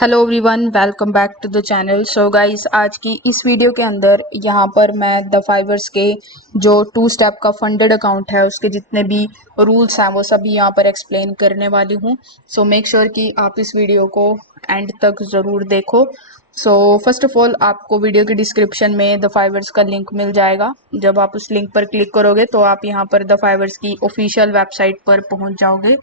Hello everyone, welcome back to the channel. So guys, आज की इस वीडियो के अंदर यहाँ पर मैं द फाइवर्स के जो 2 स्टेप का फंडेड अकाउंट है उसके जितने भी रूल्स हैं वो सभी यहाँ पर एक्सप्लेन करने वाली हूँ। सो मेक श्योर कि आप इस वीडियो को एंड तक ज़रूर देखो। सो फर्स्ट ऑफ ऑल, आपको वीडियो के डिस्क्रिप्शन में द फाइवर्स का लिंक मिल जाएगा। जब आप उस लिंक पर क्लिक करोगे तो आप यहाँ पर द फाइवर्स की ऑफिशियल वेबसाइट पर पहुँच जाओगे।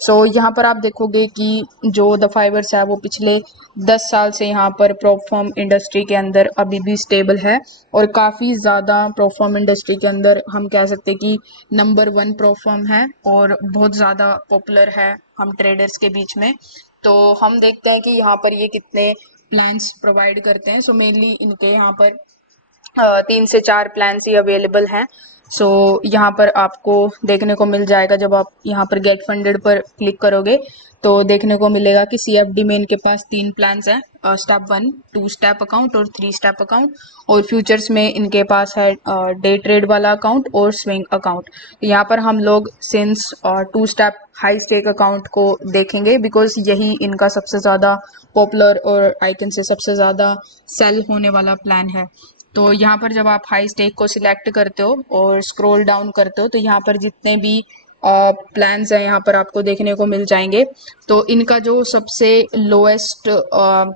यहाँ पर आप देखोगे कि जो द फाइवर्स है वो पिछले 10 साल से यहाँ पर प्रोफॉर्म इंडस्ट्री के अंदर अभी भी स्टेबल है और काफ़ी ज़्यादा प्रोफॉर्म इंडस्ट्री के अंदर हम कह सकते हैं कि नंबर 1 प्रोफॉर्म है और बहुत ज़्यादा पॉपुलर है हम ट्रेडर्स के बीच में। तो हम देखते हैं कि यहाँ पर ये कितने प्लान्स प्रोवाइड करते हैं। मेनली इनके यहाँ पर 3 से 4 प्लान्स ही अवेलेबल हैं। यहाँ पर आपको देखने को मिल जाएगा, जब आप यहाँ पर गेट फंडेड पर क्लिक करोगे तो देखने को मिलेगा कि CFD में इनके पास 3 प्लान्स हैं, स्टेप 1, 2 स्टेप अकाउंट और 3 स्टेप अकाउंट। और फ्यूचर्स में इनके पास है डे ट्रेड वाला अकाउंट और स्विंग अकाउंट। यहाँ पर हम लोग since 2 step high stake account को देखेंगे बिकॉज यही इनका सबसे ज़्यादा पॉपुलर और आई कैन से सबसे ज़्यादा सेल होने वाला प्लान है। तो यहाँ पर जब आप हाई स्टेक को सिलेक्ट करते हो और स्क्रॉल डाउन करते हो तो यहाँ पर जितने भी प्लान्स हैं यहाँ पर आपको देखने को मिल जाएंगे। तो इनका जो सबसे लोएस्ट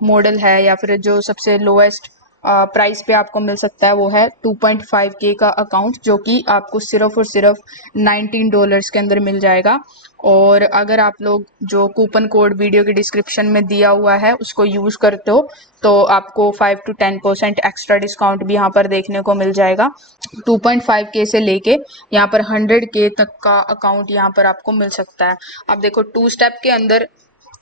मॉडल है या फिर जो सबसे लोएस्ट प्राइस पे आपको मिल सकता है वो है 2.5K का अकाउंट, जो कि आपको सिर्फ और सिर्फ $19 के अंदर मिल जाएगा। और अगर आप लोग जो कूपन कोड वीडियो के डिस्क्रिप्शन में दिया हुआ है उसको यूज़ करते हो तो आपको 5 to 10% एक्स्ट्रा डिस्काउंट भी यहाँ पर देखने को मिल जाएगा। 2.5K से लेके यहाँ पर 100K तक का अकाउंट यहाँ पर आपको मिल सकता है। अब देखो, 2 स्टेप के अंदर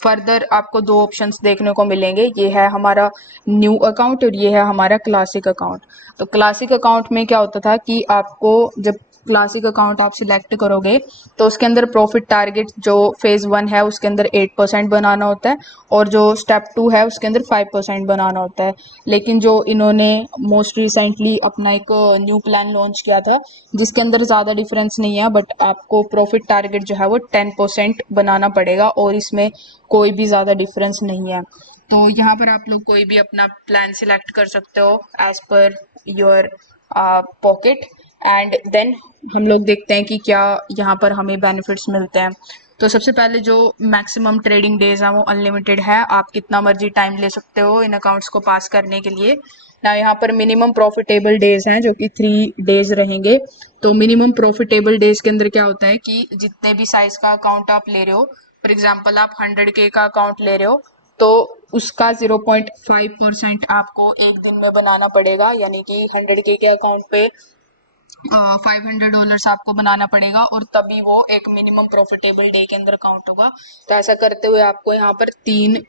फर्दर आपको 2 ऑप्शंस देखने को मिलेंगे। ये है हमारा न्यू अकाउंट और ये है हमारा क्लासिक अकाउंट। तो क्लासिक अकाउंट में क्या होता था कि आपको जब क्लासिक अकाउंट आप सिलेक्ट करोगे तो उसके अंदर प्रॉफिट टारगेट जो फेज़ 1 है उसके अंदर 8% बनाना होता है और जो स्टेप 2 है उसके अंदर 5% बनाना होता है। लेकिन जो इन्होंने मोस्ट रिसेंटली अपना एक न्यू प्लान लॉन्च किया था जिसके अंदर ज़्यादा डिफरेंस नहीं है, बट आपको प्रॉफिट टारगेट जो है वो 10% बनाना पड़ेगा और इसमें कोई भी ज़्यादा डिफरेंस नहीं है। तो यहाँ पर आप लोग कोई भी अपना प्लान सिलेक्ट कर सकते हो as per your pocket and then हम लोग देखते हैं कि क्या यहाँ पर हमें बेनिफिट्स मिलते हैं। तो सबसे पहले जो मैक्सिमम ट्रेडिंग डेज है वो अनलिमिटेड है, आप कितना मर्जी टाइम ले सकते हो इन अकाउंट्स को पास करने के लिए ना। यहाँ पर मिनिमम प्रॉफिटेबल डेज हैं जो कि 3 डेज रहेंगे। तो मिनिमम प्रॉफिटेबल डेज के अंदर क्या होता है कि जितने भी साइज का अकाउंट आप ले रहे हो, फॉर एग्जाम्पल आप 100K का अकाउंट ले रहे हो तो उसका 0.5% आपको एक दिन में बनाना पड़ेगा, यानी कि 100K के अकाउंट पे $500 आपको बनाना पड़ेगा और तभी वो एक मिनिमम प्रॉफिटेबल डे के अंदर काउंट होगा। तो ऐसा करते हुए आपको यहाँ पर 3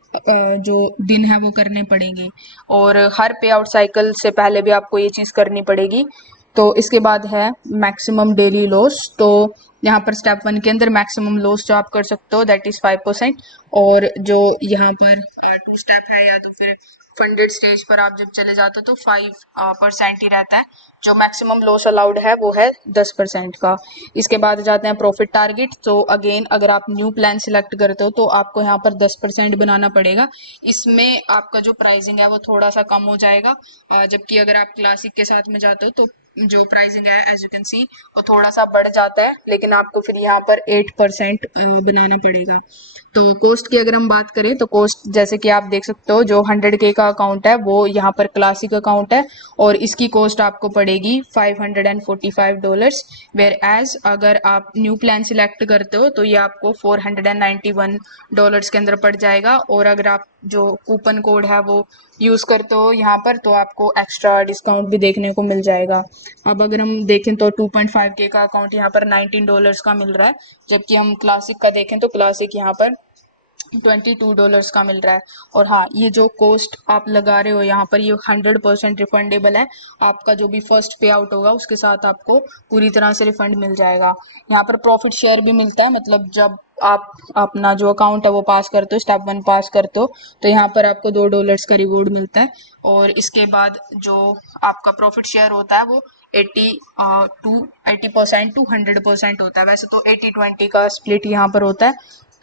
जो दिन है वो करने पड़ेंगे और हर पे आउट साइकिल से पहले भी आपको ये चीज़ करनी पड़ेगी। तो इसके बाद है मैक्सिमम डेली लॉस। तो यहाँ पर स्टेप 1 के अंदर मैक्सिमम लॉस जो आप कर सकते हो दैट इज़ 5%। और जो यहाँ पर 2 स्टेप है या तो फिर फंडेड स्टेज पर आप जब चले जाते हो तो 5% ही रहता है। जो मैक्सिमम लॉस अलाउड है वो है 10% का। इसके बाद जाते हैं प्रॉफिट टारगेट। तो अगेन अगर आप न्यू प्लान सिलेक्ट करते हो तो आपको यहाँ पर 10% बनाना पड़ेगा। इसमें आपका जो प्राइसिंग है वो थोड़ा सा कम हो जाएगा, जबकि अगर आप क्लासिक के साथ में जाते हो तो जो प्राइसिंग है एज यू कैन सी वो थोड़ा सा बढ़ जाता है, लेकिन आपको फिर यहाँ पर 8% बनाना पड़ेगा। तो कॉस्ट की अगर हम बात करें तो कॉस्ट जैसे कि आप देख सकते हो जो 100K का अकाउंट है वो यहाँ पर क्लासिक अकाउंट है और इसकी कॉस्ट आपको पड़ेगी $545। वेयर एज अगर आप न्यू प्लान सिलेक्ट करते हो तो ये आपको $491 के अंदर पड़ जाएगा और अगर आप जो कूपन कोड है वो यूज़ करते हो यहाँ पर तो आपको एक्स्ट्रा डिस्काउंट भी देखने को मिल जाएगा। अब अगर हम देखें तो 2.5K का अकाउंट यहाँ पर $19 का मिल रहा है, जबकि हम क्लासिक का देखें तो क्लासिक यहाँ पर $22 का मिल रहा है। और हाँ, ये जो कॉस्ट आप लगा रहे हो यहाँ पर ये 100% रिफंडेबल है। आपका जो भी फर्स्ट पे आउट होगा उसके साथ आपको पूरी तरह से रिफंड मिल जाएगा। यहाँ पर प्रॉफिट शेयर भी मिलता है, मतलब जब आप अपना जो अकाउंट है वो पास करते हो, स्टेप 1 पास करते हो तो यहाँ पर आपको $2 का रिवॉर्ड मिलता है। और इसके बाद जो आपका प्रॉफिट शेयर होता है वो 80% टू 100% होता है। वैसे तो 80-20 का स्प्लिट यहाँ पर होता है।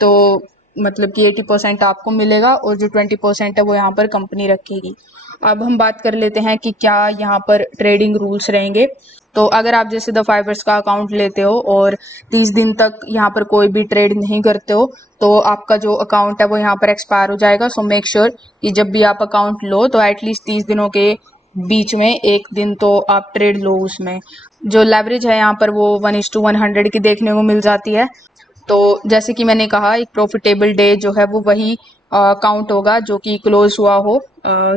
तो मतलब कि 80% आपको मिलेगा और जो 20% है वो यहाँ पर कंपनी रखेगी। अब हम बात कर लेते हैं कि क्या यहाँ पर ट्रेडिंग रूल्स रहेंगे। तो अगर आप जैसे द फाइवर्स का अकाउंट लेते हो और 30 दिन तक यहाँ पर कोई भी ट्रेड नहीं करते हो तो आपका जो अकाउंट है वो यहाँ पर एक्सपायर हो जाएगा। सो मेक श्योर कि जब भी आप अकाउंट लो तो एटलीस्ट 30 दिनों के बीच में एक दिन तो आप ट्रेड लो उसमें। जो लेवरेज है यहाँ पर वो 1:100 की देखने को मिल जाती है। तो जैसे कि मैंने कहा एक प्रॉफिटेबल डे जो है वो वही काउंट होगा जो कि क्लोज हुआ हो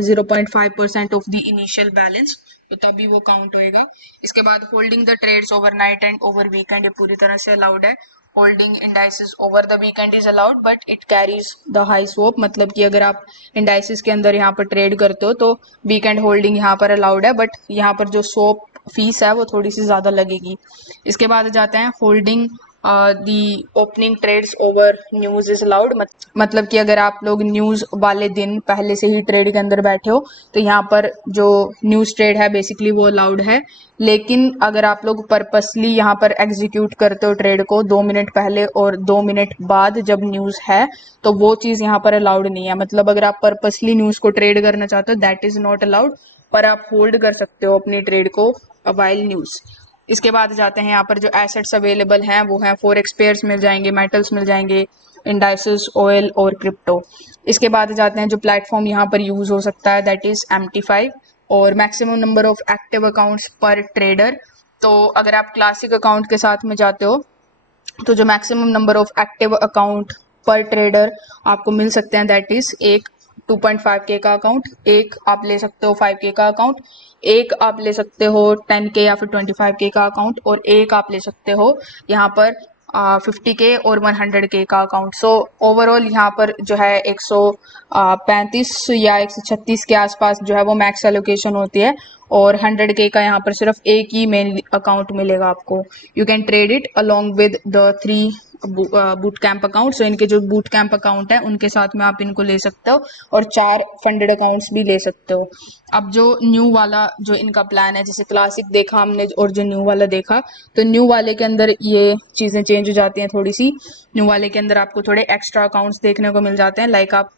0.5% ऑफ द इनिशियल बैलेंस, तो तभी वो काउंट होएगा। इसके बाद holding the trades overnight and over weekend ये पूरी तरह से अलाउड है। Holding indices over the weekend is allowed but it carries the high swap, मतलब कि अगर आप इंडाइसिस के अंदर यहाँ पर ट्रेड करते हो तो वीकेंड होल्डिंग यहाँ पर अलाउड है, बट यहाँ पर जो स्वोप फीस है वो थोड़ी सी ज़्यादा लगेगी। इसके बाद जाते हैं holding the opening trades over news is allowed, मतलब कि अगर आप लोग न्यूज़ वाले दिन पहले से ही ट्रेड के अंदर बैठे हो तो यहाँ पर जो न्यूज़ ट्रेड है बेसिकली वो अलाउड है। लेकिन अगर आप लोग पर्पसली यहाँ पर एग्जीक्यूट करते हो ट्रेड को 2 मिनट पहले और 2 मिनट बाद जब न्यूज़ है तो वो चीज़ यहाँ पर अलाउड नहीं है। मतलब अगर आप पर्पसली न्यूज़ को ट्रेड करना चाहते हो दैट इज़ नॉट अलाउड, पर आप होल्ड कर सकते हो अपनी ट्रेड को वाइल न्यूज़। इसके बाद जाते हैं यहाँ पर जो एसेट्स अवेलेबल हैं वो हैं फॉरेक्स पेयर्स मिल जाएंगे, मेटल्स मिल जाएंगे, इंडाइसेस, ऑयल और क्रिप्टो। इसके बाद जाते हैं जो प्लेटफॉर्म यहाँ पर यूज़ हो सकता है दैट इज़ MT5 और maximum number of active accounts पर ट्रेडर। तो अगर आप क्लासिक अकाउंट के साथ में जाते हो तो जो maximum number of active account पर ट्रेडर आपको मिल सकते हैं दैट इज एक 2.5K का अकाउंट, एक आप ले सकते हो 5K का अकाउंट, एक आप ले सकते हो 10K या फिर 25K का अकाउंट और एक आप ले सकते हो यहाँ पर 50K और 100K का अकाउंट। सो ओवरऑल यहाँ पर जो है 135 या 136 के आसपास जो है वो मैक्स एलोकेशन होती है और 100K का यहाँ पर सिर्फ एक ही मेन अकाउंट मिलेगा आपको। You can trade it along with the 3 boot camp account. So इनके जो बूट कैंप अकाउंट है उनके साथ में आप इनको ले सकते हो और 4 फंडेड अकाउंट्स भी ले सकते हो। अब जो न्यू वाला जो इनका प्लान है, जैसे क्लासिक देखा हमने और जो न्यू वाला देखा, तो न्यू वाले के अंदर ये चीज़ें चेंज हो जाती हैं थोड़ी सी। न्यू वाले के अंदर आपको थोड़े एक्स्ट्रा अकाउंट्स देखने को मिल जाते हैं, लाइक आप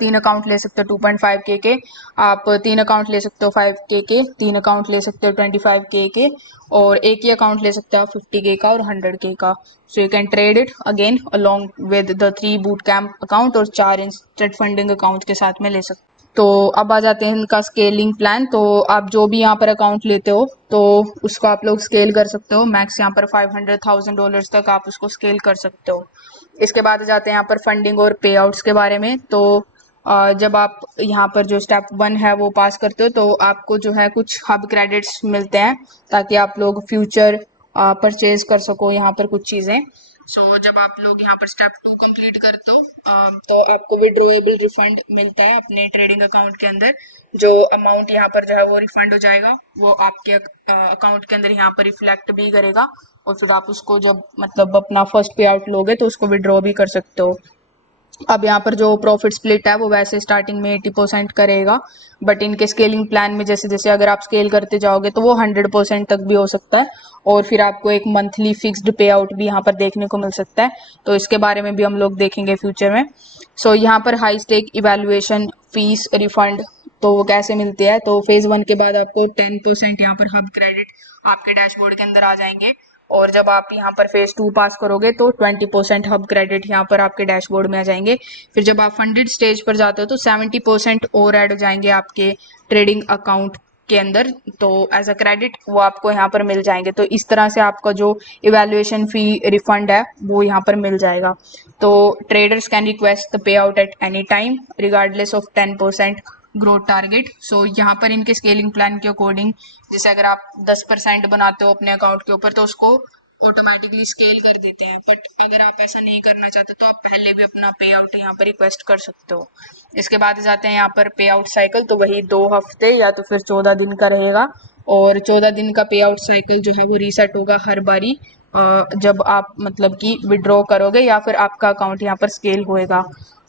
3 अकाउंट ले सकते हो 2.5K के, आप 3 अकाउंट ले सकते हो 5K के, 3 अकाउंट ले सकते हो 25K के और एक ही अकाउंट ले सकते हो 50K का और 100K का। So you can trade it again along with the 3 boot camp account और 4 इंस्टेंट फंडिंग अकाउंट के साथ में ले सकते हो। तो अब आ जाते हैं इनका स्केलिंग प्लान। तो आप जो भी यहाँ पर अकाउंट लेते हो तो उसको आप लोग स्केल कर सकते हो, मैक्स यहाँ पर $500,000 तक आप उसको स्केल कर सकते हो। इसके बाद जाते हैं यहाँ पर फंडिंग और पे आउट्स के बारे में। तो जब आप यहाँ पर जो स्टेप 1 है वो पास करते हो तो आपको जो है कुछ हब क्रेडिट्स मिलते हैं ताकि आप लोग फ्यूचर परचेज कर सको यहाँ पर कुछ चीज़ें। सो जब आप लोग यहाँ पर स्टेप 2 कंप्लीट करते हो तो आपको विड्रॉएबल रिफंड मिलता है अपने ट्रेडिंग अकाउंट के अंदर। जो अमाउंट यहाँ पर जो है वो रिफंड हो जाएगा वो आपके अकाउंट के अंदर यहाँ पर रिफ्लेक्ट भी करेगा और फिर आप उसको जब मतलब अपना फर्स्ट पे आउट लोगे तो उसको विड्रॉ भी कर सकते हो। अब यहाँ पर जो प्रॉफिट स्प्लिट है वो वैसे स्टार्टिंग में 80% करेगा, बट इनके स्केलिंग प्लान में जैसे जैसे अगर आप स्केल करते जाओगे तो वो 100% तक भी हो सकता है और फिर आपको एक मंथली फिक्स्ड पे आउट भी यहाँ पर देखने को मिल सकता है। तो इसके बारे में भी हम लोग देखेंगे फ्यूचर में। सो यहाँ पर high stake evaluation fees refund तो वो कैसे मिलती है, तो फेज 1 के बाद आपको 10% यहाँ पर हब क्रेडिट आपके डैशबोर्ड के अंदर आ जाएंगे और जब आप यहाँ पर फेज 2 पास करोगे तो 20% हब क्रेडिट यहाँ पर आपके डैशबोर्ड में आ जाएंगे। फिर जब आप फंडेड स्टेज पर जाते हो तो 70% और ऐड हो जाएंगे आपके ट्रेडिंग अकाउंट के अंदर, तो एज अ क्रेडिट वो आपको यहाँ पर मिल जाएंगे। तो इस तरह से आपका जो इवैल्यूएशन फी रिफंड है वो यहाँ पर मिल जाएगा। तो traders can request the pay out at any time regardless of 10% growth target. So यहाँ पर इनके स्केलिंग प्लान के अकॉर्डिंग जैसे अगर आप 10% बनाते हो अपने अकाउंट के ऊपर तो उसको ऑटोमेटिकली स्केल कर देते हैं, बट अगर आप ऐसा नहीं करना चाहते तो आप पहले भी अपना पे आउट यहाँ पर रिक्वेस्ट कर सकते हो। इसके बाद जाते हैं यहाँ पर पे आउट साइकिल, तो वही 2 हफ्ते या तो फिर 14 दिन का रहेगा और 14 दिन का पे आउट साइकिल जो है वो रीसेट होगा हर बारी जब आप मतलब कि विड्रॉ करोगे या फिर आपका अकाउंट यहाँ पर स्केल होएगा।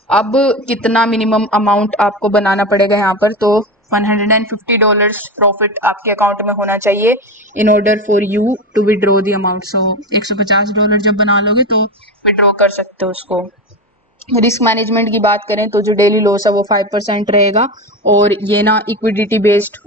अब कितना मिनिमम अमाउंट आपको बनाना पड़ेगा यहाँ पर, तो $150 प्रॉफिट आपके अकाउंट में होना चाहिए in order for you to withdraw the amount. So $150 जब बना लोगे तो विड्रॉ कर सकते हो उसको। रिस्क मैनेजमेंट की बात करें तो जो डेली लॉस है वो 5% रहेगा, और ये ना इक्विडिटी बेस्ड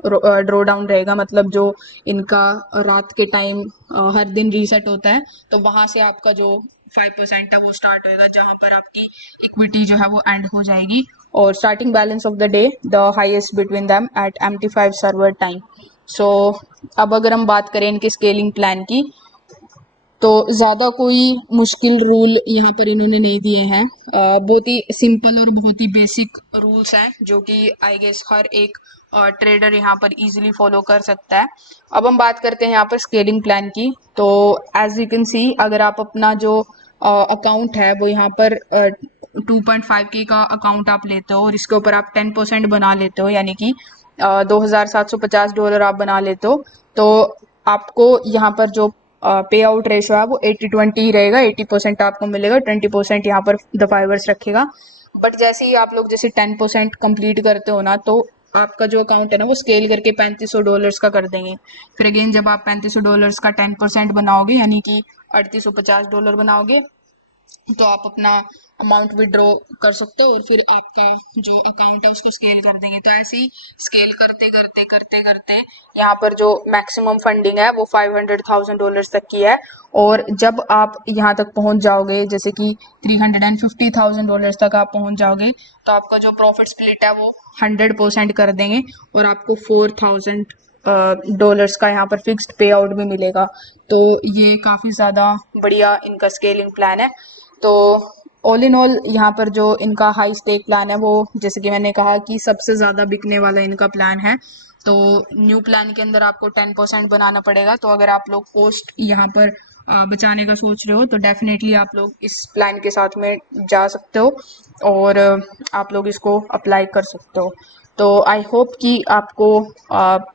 ड्रॉ डाउन रहेगा, मतलब जो इनका रात के टाइम हर दिन रीसेट होता है, तो वहाँ से आपका जो 5% है वो स्टार्ट होएगा, जहाँ पर आपकी इक्विटी जो है वो एंड हो जाएगी। और starting balance of the day the highest between them at MT5 server time. So अब अगर हम बात करें इनके स्केलिंग प्लान की, तो ज़्यादा कोई मुश्किल रूल यहाँ पर इन्होंने नहीं दिए हैं। बहुत ही सिंपल और बहुत ही बेसिक रूल्स हैं जो कि आई गेस हर एक ट्रेडर यहाँ पर इजीली फॉलो कर सकता है। अब हम बात करते हैं यहाँ पर स्केलिंग प्लान की। तो एज यू कैन सी, अगर आप अपना जो अकाउंट है वो यहाँ पर 2.5K का अकाउंट आप लेते हो और इसके ऊपर आप 10% बना लेते हो, यानी कि $2,750 आप बना लेते हो, तो आपको यहाँ पर जो पे आउट रेशो है वो 80-20 रहेगा। 80% आपको मिलेगा, 20% यहाँ पर द फाइवर्स रखेगा। बट जैसे ही आप लोग जैसे 10% कंप्लीट करते हो ना, तो आपका जो अकाउंट है ना वो स्केल करके $3500 का कर देंगे। फिर अगेन जब आप $3500 का 10% बनाओगे, यानी कि $3850 बनाओगे, तो आप अपना अमाउंट विड्रॉ कर सकते हो और फिर आपका जो अकाउंट है उसको स्केल कर देंगे। तो ऐसे ही स्केल करते करते करते करते यहाँ पर जो मैक्सिमम फंडिंग है वो $500,000 तक की है। और जब आप यहाँ तक पहुँच जाओगे, जैसे कि $350,000 तक आप पहुँच जाओगे, तो आपका जो प्रॉफिट स्प्लिट है वो 100% कर देंगे और आपको $4,000 का यहाँ पर फिक्स्ड पे आउट भी मिलेगा। तो ये काफ़ी ज़्यादा बढ़िया इनका स्केलिंग प्लान है। तो ऑल इन ऑल यहाँ पर जो इनका हाई स्टेक प्लान है वो, जैसे कि मैंने कहा कि सबसे ज़्यादा बिकने वाला इनका प्लान है। तो न्यू प्लान के अंदर आपको 10% बनाना पड़ेगा। तो अगर आप लोग कॉस्ट यहाँ पर बचाने का सोच रहे हो तो डेफिनेटली आप लोग इस प्लान के साथ में जा सकते हो और आप लोग इसको अप्लाई कर सकते हो। तो आई होप कि आपको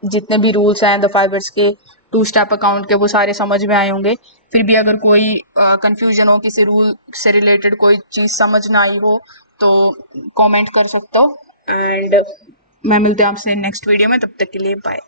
जितने भी रूल्स हैं द फाइवर्स के टू स्टेप अकाउंट के वो सारे समझ में आए होंगे। फिर भी अगर कोई कंफ्यूजन हो, किसी रूल से रिलेटेड कोई चीज़ समझ ना आई हो, तो कमेंट कर सकते हो। एंड मैं मिलते हैं आपसे नेक्स्ट वीडियो में, तब तक के लिए बाय।